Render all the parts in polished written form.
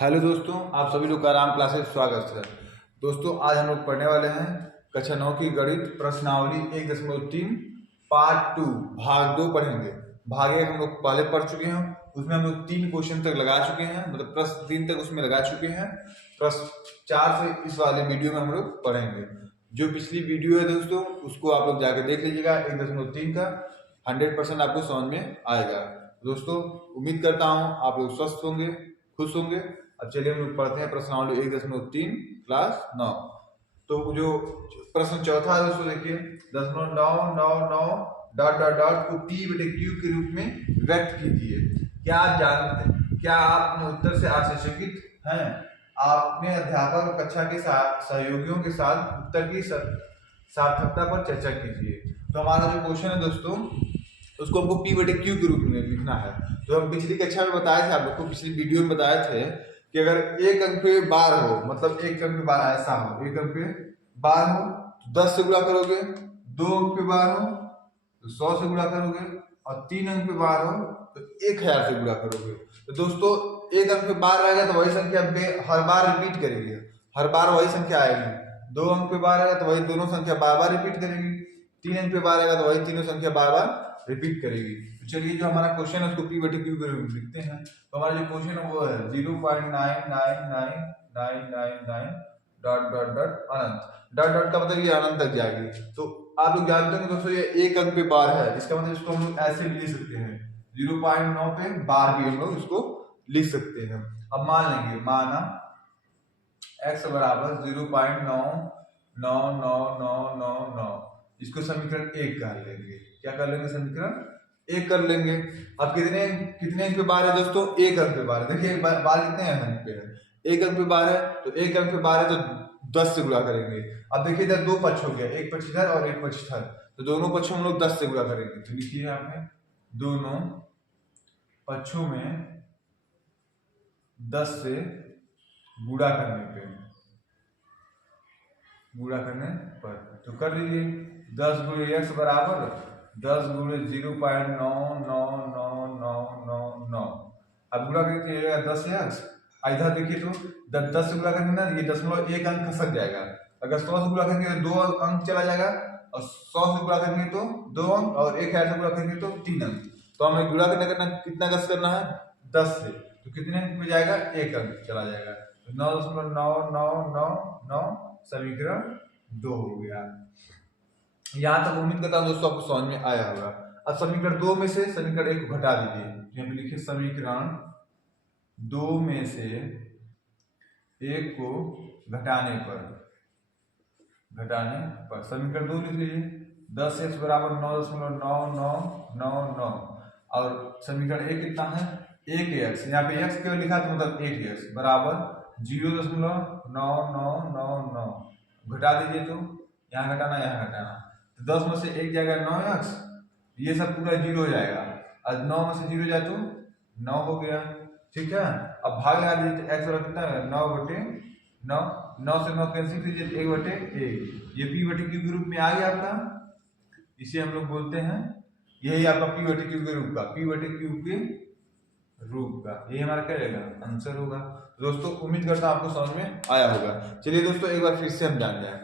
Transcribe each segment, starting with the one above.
Hello दोस्तों, आप सभी लोग का आराम क्लासेस स्वागत है। दोस्तों आज हम लोग पढ़ने वाले हैं कक्षा 9 की गणित प्रश्नावली 1.3 पार्ट 2 भाग 2 पढ़ेंगे। भाग 1 हम लोग पहले पढ़ चुके हैं, उसमें हम लोग 3 क्वेश्चन तक लगा चुके हैं, मतलब प्रश्न 3 तक उसमें लगा चुके हैं। प्रश्न 4 से इस वाले वीडियो में हम लोग पढ़ेंगे। जो पिछली वीडियो है दोस्तों उसको आप लोग जाकर देख लीजिएगा। 1.3 का 100% आपको समझ में आएगा। दोस्तों उम्मीद करता हूँ आप लोग स्वस्थ होंगे, खुश होंगे। अब चलिए हम लोग पढ़ते हैं प्रश्नावली 1.3 क्लास 9। तो जो प्रश्न चौथा है दोस्तों देखिए, 10.999 डॉट डॉट डॉट को P बटे Q के रूप में व्यक्त कीजिए। क्या आप जानते हैं, क्या आप अपने उत्तर से आश्चर्यचकित हैं? आपने अध्यापक और कक्षा के सहयोगियों के साथ उत्तर की सार्थकता पर चर्चा कीजिए। तो हमारा जो क्वेश्चन है दोस्तों उसको हमको P बटे Q के रूप में लिखना है। तो हम पिछली कक्षा में बताए थे, आप लोग को पिछली वीडियो में बताए थे कि अगर एक अंक पे बार हो, मतलब एक अंक पे बार ऐसा हो, एक अंक पे बार हो तो 10 से गुणा करोगे, 2 अंक पे बार हो तो 100 से गुणा करोगे, और 3 अंक पे बार हो तो 1000 से गुणा करोगे। तो दोस्तों एक अंक पे बार आएगा तो वही संख्या हर बार रिपीट करेगी, हर बार वही संख्या आएगी। 2 अंक पे बार आएगा तो वही दोनों संख्या बार बार रिपीट करेगी। 3 अंक पे बार आएगा तो वही तीनों संख्या बार बार रिपीट करेगी। तो चलिए जो हमारा क्वेश्चन है उसको P बटे Q के रूप में लिखते हैं। तो हमारा जो क्वेश्चन है वो है 0.99999 डॉट डॉट डॉट अनंत। डॉट डॉट का मतलब ये अनंत तक जाएगी। तो आप लोग जानते हैं दोस्तों ये एक अंक पे बार है, इसका मतलब इसको हम लोग ऐसे भी लिख सकते हैं, 0.9 पे बार भी हम लोग इसको लिख सकते हैं। अब मान लेंगे, माना x बराबर 0.99999, इसको समीकरण 1 कर लेंगे। क्या कर लेंगे? समीकरण 1 कर लेंगे। अब कितने कितने अंक पे बार है दोस्तों? एक अंक पे बार है। देखिए बार कितने अंक पे है? एक अंक पे बार है, तो एक अंक पे बार है तो 10 से गुणा करेंगे। अब देखिए इधर दो पक्ष हो गया, एक पक्ष इधर और एक पक्ष इधर, तो दोनों पक्षों में हम लोग 10 से गुणा करेंगे। तो लिखिए आपने दोनों पक्षों में 10 से गुणा करने पर तो कर लीजिए 10 गुणे x बराबर 10 गुणे 0.99999। अब गुणा करके 10 x, इधर देखिए तो 10 से गुणा करेंगे ना, ये 0.1 अंक खसक जाएगा। अगर 100 से गुणा करेंगे तो 2 अंक चला जाएगा, और 100 से गुणा करेंगे तो 2 अंक, और 1000 से गुणा करेंगे तो 3 अंक। तो हमें गुणा करना कितना 10 करना है? 10 से, तो कितने अंक में जाएगा? 1 अंक चला जाएगा। 9.9999 समीकरण 2 हो गया। यहां तक उम्मीद करता हूं दोस्तों आपको समझ में आया होगा। अब समीकरण 2 में से समीकरण 1 को घटा दीजिए। यहाँ पे लिखिए समीकरण 2 में से 1 को घटाने पर समीकरण 2 लिख लीजिए। 10x बराबर 9.9999, और समीकरण 1 कितना है? 1x, यहाँ पे x क्यों लिखा तो मतलब 1x बराबर 0.9999। घटा दीजिए, तो यहाँ घटाना यहाँ घटाना, तो 10 में से 1 जाएगा 9x, ये सब पूरा 0 हो जाएगा, और 9 में से 0 जाए तो 9 हो गया। ठीक है, अब भाग लगा दीजिए, x बराबर कितना है? 9/9, 9 से 9 कैंसिल कीजिए, 1/1। ये P बटे Q के रूप में आ गया आपका। इसे हम लोग बोलते हैं, यही आपका P बटे Q के रूप का, P बटे Q के रूप का, यही हमारा क्या रहेगा? आंसर होगा। दोस्तों उम्मीद करता हूं आपको समझ में आया होगा। चलिए दोस्तों एक बार फिर से हम जान जाए,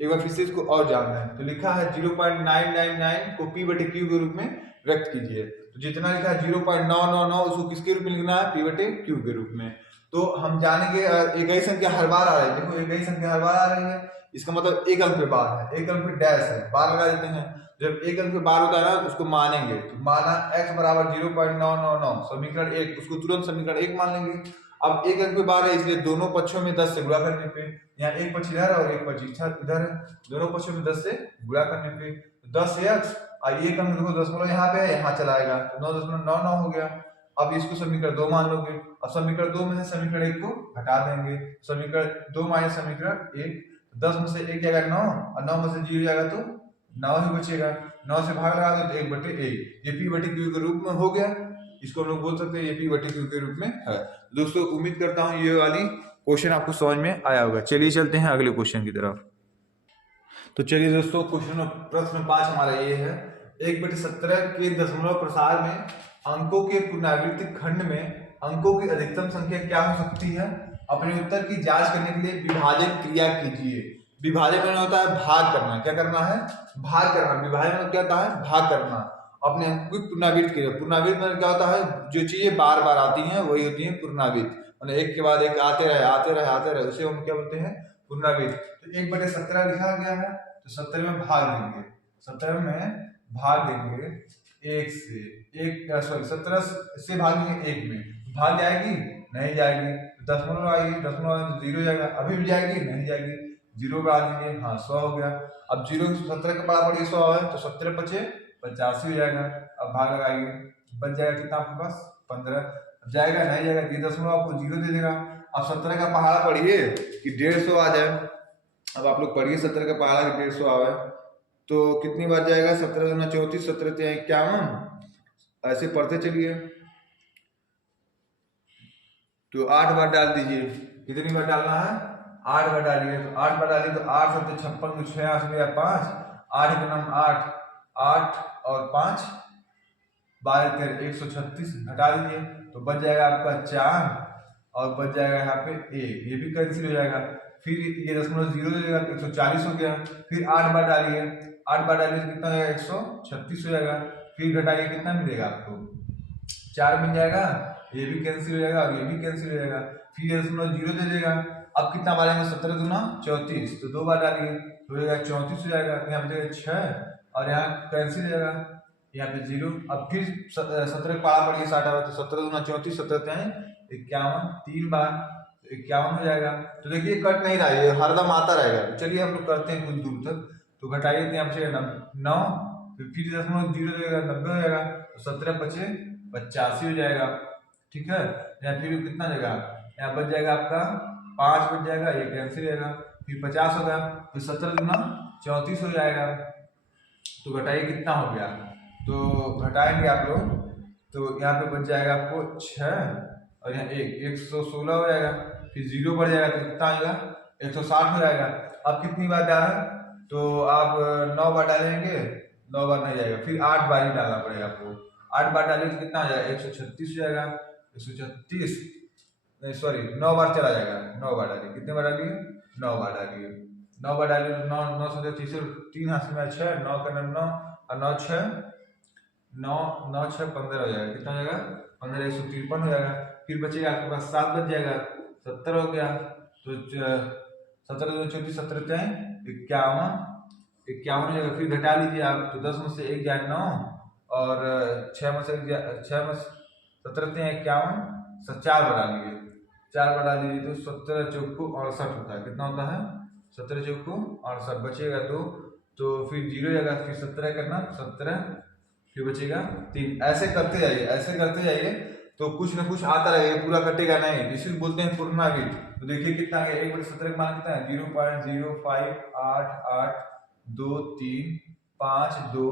एक बार फिर से इसको और जानना है। तो लिखा है 0.999 को P बटे Q के रूप में व्यक्त कीजिए। तो जितना लिखा है 0.999 उसको किसके रूप में लिखना है? P बटे Q के रूप में। तो हम जानेंगे एक ही संख्या हर बार आ रही है। देखो एक ही संख्या हर बार आ रही है, इसका मतलब एक अंक पे बार है, एक अंक पे डैश है, बार लगा देते हैं। जब एक अंक पे बार होता है ना उसको मानेंगे। तो माना x बराबर 0.999 समीकरण 1, उसको तुरंत समीकरण 1 मान लेंगे। अब एक अंक पे बार है इसलिए दोनों पक्षों में 10 से गुणा करने पे, यहाँ एक पक्ष इधर और एक पक्ष इधर है, दोनों पक्षों में 10 से गुणा करने पे 10x, और एक अंक देखो 10 यहाँ पे है, यहाँ चलाएगा तो 9.99 हो गया। अब इसको समीकरण 2 मान लोगे। अब समीकरण 2 में से समीकरण 1 को घटा देंगे। समीकरण 2 माइनस समीकरण 1, 10 में से 1 जाएगा 9, और 9 में से 0 जाएगा तो 9 ही बचेगा। 9 से भाग लगा दो तो 1/1, ये P बटे Q के रूप में हो गया। इसको हम लोग बोल सकते हैं ये P बटे Q के रूप में है। दोस्तों उम्मीद करता हूँ ये वाली क्वेश्चन आपको समझ में आया होगा। चलिए चलते हैं अगले क्वेश्चन की तरफ। तो चलिए दोस्तों प्रश्न 5 हमारा ये है, 1/17 के दशमलव प्रसार में अंकों के पुनरावृत्ति खंड में अंकों की अधिकतम संख्या क्या हो सकती है? अपने उत्तर की जांच करने के लिए विभाजन क्रिया कीजिए। विभाजन में होता है भाग करना। क्या करना है? भाग करना। विभाजन में क्या होता है? भाग करना। अपने अंकों की पुनरावृत्ति कीजिए। पुनरावृत्ति में क्या होता है? जो चीजें बार बार आती हैं वही होती है पुनरावृत्ति। मतलब एक के बाद एक आते रहे आते रहे आते रहे, उसे हम क्या बोलते हैं? पुनरावृत्ति। तो 1/17 लिखा गया है, तो 17 में भाग देंगे। 17 में भाग देंगे एक से, एक सॉरी 17 से भागेंगे एक में, भाग जाएगी? नहीं जाएगी। दशमलव आएगी, दशमलव जीरो जाएगा, अभी भी जाएगी? नहीं जाएगी। जीरो बढ़ा दीजिए, हाँ 100 हो गया। अब जीरो 17 के बराबर 100 है, तो 17 पचे 85 हो जाएगा। अब भाग लगाइए, बच जाएगा कितना आपके पास? 15। जाएगा? नहीं जाएगा। ये दशमलव आपको जीरो दे देगा। अब 17 का पहाड़ा पढ़िए कि 150 आ जाए। अब आप लोग पढ़िए 17 का पहाड़ा कि 150 आवे, तो कितनी बार जाएगा? 17 दूना 34, 17 तिया 51, ऐसे पढ़ते चलिए। तो 8 बार डाल दीजिए। कितनी बार डालना है? 8 बार डालिए। तो 8 बार डालिए तो 8 7 56, 6 8 गया 5, 8 के नाम 8, 8 और 5 12 कर 136, घटा दीजिए तो बच जाएगा आपका 4 और बच जाएगा यहाँ पे 1, ये भी कैंसिल हो जाएगा। फिर ये दशमलव जीरो दे देगा तो 140 हो गया। फिर 8 बार डालिए, 8 बार डालिए तो कितना हो जाएगा? 136 हो जाएगा। फिर घटाइए, कितना मिलेगा आपको? 4 मिल जाएगा। ये भी कैंसिल हो जाएगा और ये भी कैंसिल हो जाएगा। फिर ये दशमलव जीरो दे देगा। अब कितना मारेंगे? 17 दूना 34, तो 2 बार डालिए तो हो जाएगा 34 हो जाएगा। यहाँ पे 6 और यहाँ कैंसिल हो जाएगा, यहाँ पे 0। अब फिर 17 पार पड़िए 60 आवे, तो 17 दूना 34, 17 51, 3 बार 51 हो जाएगा। तो देखिए कट नहीं रहा है, ये हरदम आता रहेगा। तो चलिए हम लोग करते हैं कुछ दूर तक। तो घटाइए तो यहाँ पे 9, फिर दशमलव जीरो देगा 90 हो जाएगा। तो 17 बचे 85 हो जाएगा। ठीक है। यहाँ फिर कितना जाएगा? यहाँ बच जाएगा आपका 5 बच जाएगा, ये कैंसिल हो जाएगा। फिर 50 होगा, फिर 17 दूना 34 हो जाएगा। तो घटाइए कितना हो गया? तो घटाएंगे आप लोग तो यहाँ पे बच जाएगा आपको 6 और यहाँ 116 हो जाएगा। फिर 0 बढ़ जाएगा तो कितना आएगा? 160 हो जाएगा। अब कितनी बार डालें? तो आप 9 बार डालेंगे, 9 बार नहीं जाएगा। फिर 8 बार ही डालना पड़ेगा आपको। 8 बार डालेंगे तो कितना आ जाएगा? 136 हो जाएगा। 136 नहीं सॉरी 9 बार चला जाएगा। 9 बार डालिए। कितने बार डालिए? 9 बार डालिए। 9 बार डालिए तो 9 9 से 3 हाथ में 6, 9 का 9 और 9 6 9 9 6 15 हो जाएगा। कितना हो जाएगा? 15 153 हो जाएगा। फिर बचेगा आपके पास 7 बच जाएगा, 70 हो गया। तो 17 2 34, 17 51 51 हो जाएगा। फिर घटा लीजिए आप, तो 10 में से 1 गया 9 और 6 में से 6 में 17 51, 4 बढ़ा लीजिए, 4 बढ़ा लीजिए तो 17 चौको 68 होता है। कितना होता है? 17 चौको 68, बचेगा 2, तो फिर 0 जाएगा। फिर 17 करना 17, फिर बचेगा 3। ऐसे करते जाइए, ऐसे करते जाइए तो कुछ ना कुछ आता रहेगा, पूरा कटेगा नहीं, जिसे बोलते हैं पुनरावृत्ति। तो देखिए कितना है? 1/17 का मान कितना है? 0.0588 2 3 5 2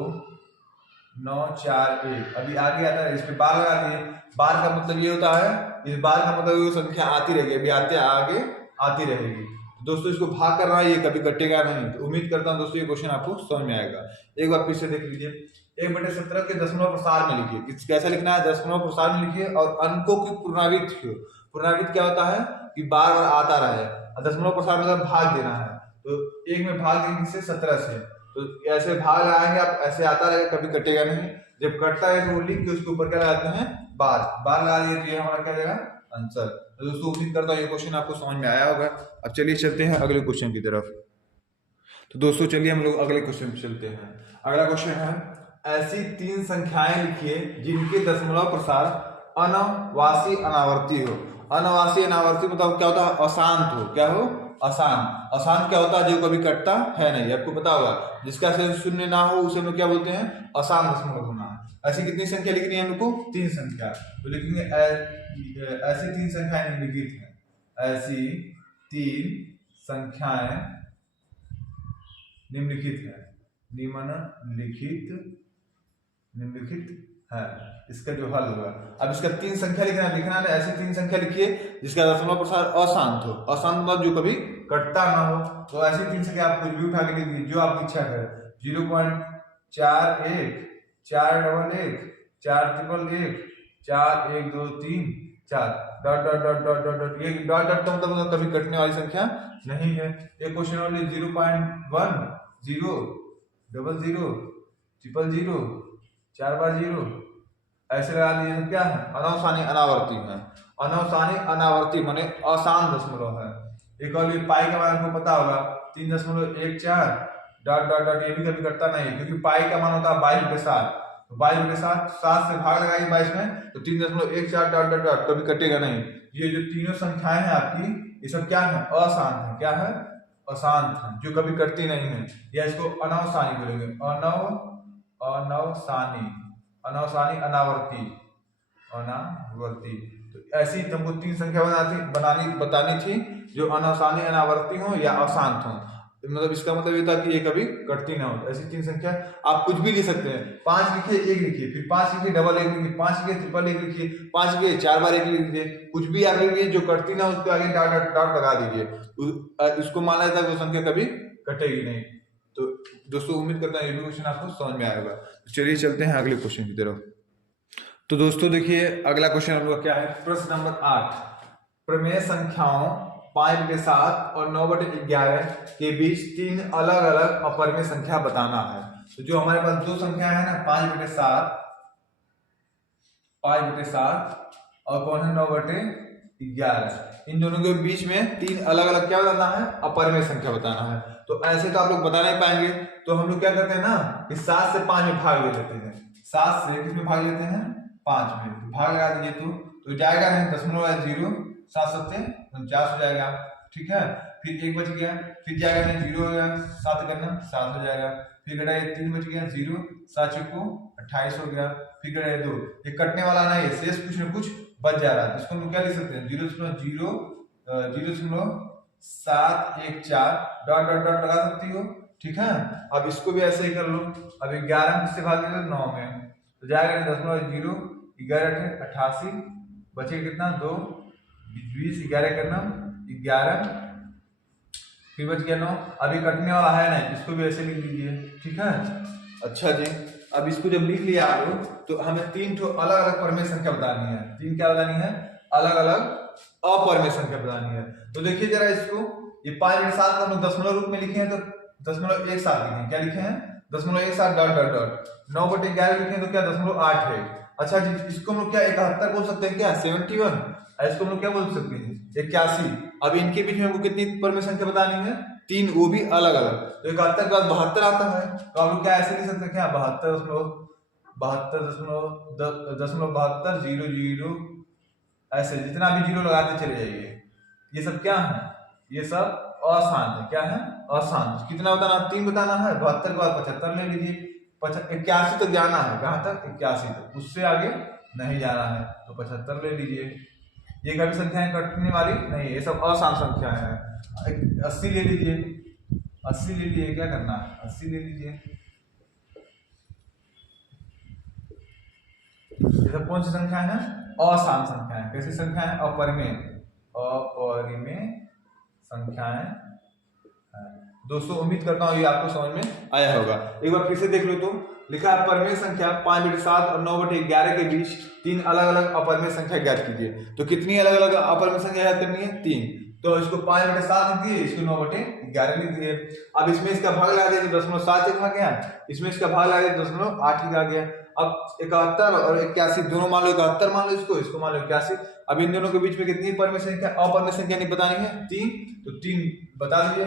9 4 1। अभी आगे आता है, इस पे बार लगा दिए। बार का मतलब ये होता है, इस बार का मतलब ये संख्या आती रहेगी, अभी आते आगे आती रहेगी। दोस्तों इसको भाग कर रहा है, ये कभी कटेगा नहीं। तो उम्मीद करता हूं दोस्तों ये क्वेश्चन आपको समझ में आएगा। एक बार फिर से देख लीजिए। 1/17 के दशमलव प्रसार में लिखिए। कैसा लिखना है? दशमलव प्रसार में लिखिए और अंकों की पुनरावृत्ति हो। पुनरावृत्ति क्या होता है? कि बार बार आता रहे। दशमलव प्रसार मतलब भाग देना है। तो 1 में भाग देंगे किससे? 17 से। तो ऐसे भाग लगाएंगे आप, ऐसे आता रहेगा, कभी कटेगा नहीं। जब कटता है तो वो लिख के उसके ऊपर क्या लगाते हैं? बार। बार लगा दिए तो ये हमारा क्या जाएगा? आंसर। तो दोस्तों उम्मीद करता हूँ ये क्वेश्चन आपको समझ में आया होगा। अब चलिए चलते हैं अगले क्वेश्चन की तरफ। तो दोस्तों चलिए हम लोग अगले क्वेश्चन पे चलते हैं। अगला क्वेश्चन है, ऐसी 3 संख्याएं लिखिए जिनके दशमलव प्रसार अनावासी अनावर्ती हो। अनावासी अनावर्ती मतलब क्या होता है? अशांत हो। क्या हो? अशांत। अशांत क्या होता है? जो कभी कटता है नहीं, आपको पता होगा। जिसका शेष शून्य ना हो उसे हम क्या बोलते हैं? अशांत दशमलव होना। ऐसी कितनी संख्या लिखनी है हम लोग को? 3 संख्या। तो लिखेंगे ऐसी 3 संख्याएं निम्नलिखित हैं। ऐसी 3 संख्याएं निम्नलिखित है। निम्नलिखित है, इसका जो हल होगा। अब इसका 3 संख्या लिखना है ना। ऐसी 3 संख्या लिखिए जिसका दशमलव प्रसार अशांत हो। अशांत मतलब जो कभी कटता ना हो। तो ऐसी 3 संख्या आप कुछ भी उठा के लिख दीजिए जो आपकी इच्छा है। 0.41 411 4 111 4 1 2 3 4 dot dot dot dot dot dot, ये डॉट डॉट का मतलब कभी कटने वाली संख्या नहीं है। ये क्वेश्चन ओनली 0.1 0 डबल 0 ट्रिपल 0 4 बार 0 ऐसे लगा दिए तो क्या है, अनवसानी अनावर्ती है। अनवसानी अनावर्ती माने आसान दशमलव है। एक और ये पाई का मान आपको पता होगा 3.14 डॉट डॉट डॉट, ये भी कभी कटता नहीं है क्योंकि पाई का मान होता है 22/7, तो 22/7 7 से भाग लगाइए 22 में तो 3.14 डॉट डॉट डॉट, कभी कटेगा नहीं। ये जो तीनों संख्याएं हैं आपकी, ये सब क्या है, अशांत है। क्या है, अशांत है, जो कभी कटती नहीं है, या इसको अनवसानी बोलेंगे। अनवसानी, अनवसानी अनावर्ती, अनावर्ती। तो ऐसी तुमको 3 संख्या बतानी थी जो अनवसानी अनावर्ती हो या अशांत हो। मतलब इसका मतलब ये था कि ये कभी कटती ना हो। ऐसी 3 संख्या आप कुछ भी लिख सकते हैं। 5 लिखिए 1 लिखिए, फिर 5 लिखिए डबल 1 लिखिए, 5 लिखिए ट्रिपल 1 लिखिए, 5 लिखिए 4 बार 1 लिखिए, कुछ भी आप लिखिए जो कटती ना उसके आगे डॉट डॉट डॉट लगा दीजिए। इसको माना जाता है वो संख्या कभी कटेगी नहीं। तो दोस्तों उम्मीद करता हूँ ये भी क्वेश्चन आपको समझ में आएगा। चलिए चलते हैं अगले क्वेश्चन की तरफ। तो दोस्तों देखिए अगला क्वेश्चन हम लोग क्या है, प्रश्न नंबर 8। प्रमेय संख्याओं 5/7 और 9/11 के बीच 3 अलग अलग अपरिमेय संख्या बताना है। तो जो हमारे पास 2 संख्या है ना, 5/7 और कौन है 9/11, इन दोनों के बीच में 3 अलग अलग क्या बताना है, अपरिमेय संख्या बताना है। तो ऐसे तो आप लोग बता नहीं पाएंगे, तो हम लोग क्या करते हैं ना कि 7 से 5 में भाग ले लेते हैं। 7 से किस में भाग लेते हैं, 5 में। तो भाग लगा दीजिए तो जाएगा नहीं, 0.0 7 7 49 हो जाएगा। ठीक है, फिर 1 बच गया, फिर जाएगा नहीं 0 हो गया, 7 करना 7 हो जाएगा, फिर घटाए 3 बच गया 0 7 चुको 28 हो गया, फिर घटाए 2, ये कटने वाला नहीं है, शेष कुछ न कुछ बच जा रहा है। इसको हम क्या लिख सकते हैं, 0.714 डॉट डॉट डॉट लगा सकती हो। ठीक है, अब इसको भी ऐसे ही कर लो। अब 11 किससे भाग दे 9 में, तो जाएगा 0.0 11 88, बचेगा कितना 2 20 11 करना 11, फिर बच गया 9। अभी कटने वाला है ना, इसको भी ऐसे लिख लीजिए। ठीक है, अच्छा जी, अब इसको जब लिख लिया आप लोग तो हमें 3 तो अलग अलग परिमेय संख्या बतानी है। 3 क्या बतानी है, अलग अलग अपरिमेय संख्या बतानी है। तो देखिए जरा इसको, ये 5/7 को हम लोग दशमलव रूप में लिखे हैं तो 0.17 लिखे हैं। क्या लिखे हैं, 0.17 डॉट डॉट डॉट। 9/11 लिखे हैं तो क्या 0.8 है। अच्छा जी, इसको हम लोग क्या 71 बोल सकते हैं, क्या 71। इसको हम लोग क्या बोल सकते हैं, 81। अब इनके बीच में हमको कितनी परिमेय संख्या बतानी है, 3, वो भी अलग अलग। तो 71 के बाद 72 आता है, तो आप लोग क्या ऐसे लिख सकते हैं, क्या 72.72 ऐसे जितना भी 0 लगाते चले जाइए। ये सब क्या है, ये सब अशांत है। क्या है, अशांत। कितना बताना, 3 बताना है। 72 के बाद 75 ले लीजिए, 81 तक जाना है। कहाँ तक, 81 तक, उससे आगे नहीं जाना है, तो 75 ले लीजिए। ये कभी संख्याएं कटने वाली नहीं है, ये सब अशांत संख्याएं हैं। 80 ले लीजिए, 80 ले लीजिए, क्या करना है 80 ले लीजिए। ये सब कौन सी संख्या है, अशांत संख्याएं। कैसी संख्या है, अपरिमेय, अपरिमेय संख्याएं। दोस्तों उम्मीद करता हूँ ये आपको समझ में आया होगा। एक बार फिर से देख लो, तो लिखा है परिमेय संख्या 5/7 और 9/11 के बीच 3 अलग अलग अपरिमेय संख्या ज्ञात कीजिए। तो कितनी अलग अलग अपरिमेय संख्या ज्ञात करनी है, 3। तो इसको 5/7 लिख दिए, इसको 9/11 लिख दिए। अब इसमें इसका भाग लगा दिया तो 0.7 आ गया, इसमें इसका भाग लगा दिया 0.8 आ गया। अब 71 और 81 दोनों मान लो, 71 मान लो, इसको मान लो 81। अब इन दोनों के बीच में कितनी परिमेय संख्या, अपरिमेय संख्या नहीं बतानी है, 3। तो 3 बता दीजिए।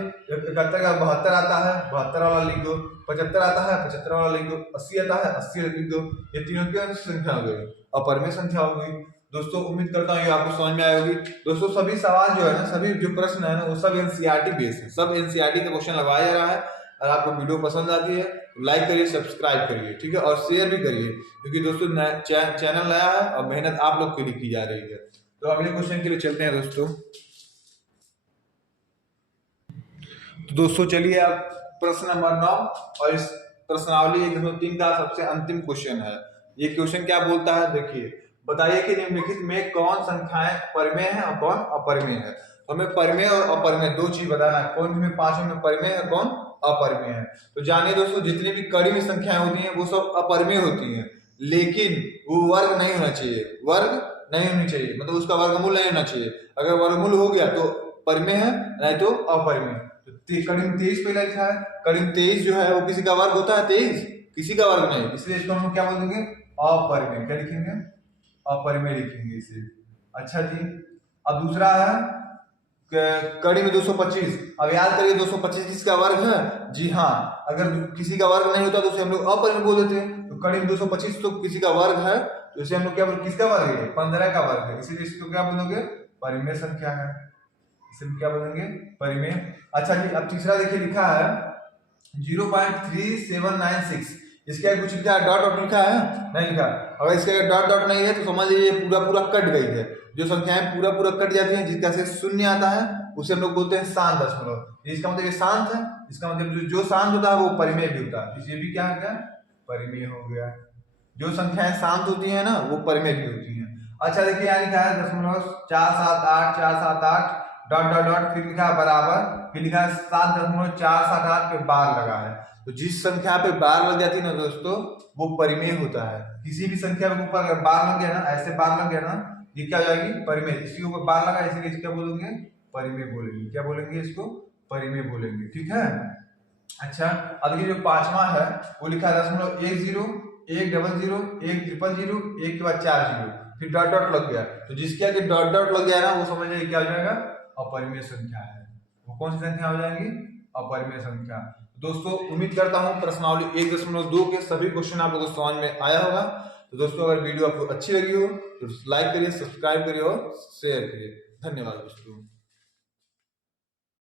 71 का 72 आता है, 72 वाला लिख दो। 75 आता है, 75 वाला लिख दो। 80 आता है, 80 लिख दो। ये तीनों की संख्या हो गई, अपरिमेय संख्या हो गई। दोस्तों उम्मीद करता हूँ ये आपको समझ में आई होगी। दोस्तों सभी सवाल जो है ना, सभी जो प्रश्न है ना, वो सब एनसीईआरटी बेस है, सब एनसीईआरटी का क्वेश्चन लगाया जा रहा है। अगर आपको वीडियो पसंद आती है तो लाइक करिए, सब्सक्राइब करिए, ठीक है, और शेयर भी करिए, क्योंकि दोस्तों चैनल नया है और मेहनत आप लोग के लिए की जा रही है। तो अगले क्वेश्चन के लिए चलते हैं दोस्तों। तो दोस्तों चलिए अब प्रश्न नंबर 9 और इस प्रश्नावली 1.3 का सबसे अंतिम क्वेश्चन है। ये क्वेश्चन क्या बोलता है, देखिए, बताइए कि निम्नलिखित में कौन संख्याएं परिमेय है और कौन अपरिमेय है। हमें परिमेय और अपरिमेय 2 चीज बताना है, कौन में 5 में परिमेय है, कौन अपरिमेय है। तो जानिए दोस्तों, जितनी भी कड़ी में संख्याएं होती हैं वो सब अपरिमेय होती हैं, लेकिन वो वर्ग नहीं होना चाहिए, वर्ग नहीं होनी चाहिए, मतलब उसका वर्गमूल नहीं होना चाहिए। अगर वर्गमूल हो गया तो परिमेय है, नहीं तो अपरिमेय। तो करीब 23 पहले लिखा है, करीब 23 जो है वो किसी का वर्ग होता है, 23 किसी का वर्ग नहीं, इसलिए इसको हम क्या बोल देंगे, अपरिमेय। क्या लिखेंगे, अपरिमेय लिखेंगे इसे। अच्छा जी, अब दूसरा है कड़ी में 225। अब याद करिए 225 किसका वर्ग है, जी हाँ, अगर किसी का वर्ग नहीं होता तो उसे हम लोग अपरिमेय बोल देते हैं। तो कड़ी में 225 तो किसी का वर्ग है, तो इसे हम लोग क्या बोल, किसका वर्ग है, 15 का वर्ग है, इसीलिए इसको क्या बोलोगे, परिमेय संख्या है, इसे क्या बोलेंगे, परिमेय। अच्छा जी, अब तीसरा देखिए लिखा है 0.3796, इसके आगे कुछ लिखा है, डॉट डॉट लिखा है, नहीं लिखा। अगर इसके आगे डॉट डॉट नहीं है तो समझ लीजिए पूरा पूरा कट गई है। जो संख्याएं पूरा पूरा कट जाती हैं, जिसका से शून्य आता है, उसे हम लोग बोलते हैं शांत दशमलव। इसका मतलब ये शांत है, इसका मतलब जो शांत होता है वो परिमेय भी होता है, ये भी क्या है, परिमेय हो गया। जो संख्याएं शांत होती है ना वो परिमेय भी होती हैं। अच्छा देखिए यहाँ लिखा है 0.478 डॉट डॉट डॉट, फिर लिखा है बराबर, फिर लिखा है 7.478 पे बार लगा है। तो जिस संख्या पे बार लग जाती है ना दोस्तों, वो परिमेय होता है। किसी भी संख्या के ऊपर अगर बार लग गया ना, ऐसे बार लग गया ना, ये क्या हो जाएगी, परिमेय। इसके ऊपर बार लगा, इसलिए क्या बोलेंगे, परिमेय बोलेंगे। क्या बोलेंगे, इसको परिमेय बोलेंगे, ठीक है। अच्छा, अब ये जो पांचवा है वो लिखा है 0.10 100 100 1 के बाद 4 जीरो, फिर डॉट डॉट लग गया। तो जिसके आगे डॉट डॉट लग गया ना वो समझ लीजिए क्या हो जाएगा, अपरिमेय संख्या है। वो कौन सी संख्या हो जाएगी, अपरिमेय संख्या। दोस्तों उम्मीद करता हूँ प्रश्नावली 1.2 के सभी क्वेश्चन आप लोगों को समझ में आया होगा। तो दोस्तों अगर वीडियो आपको अच्छी लगी हो तो लाइक करिए, सब्सक्राइब करिए और शेयर करिए। धन्यवाद दोस्तों।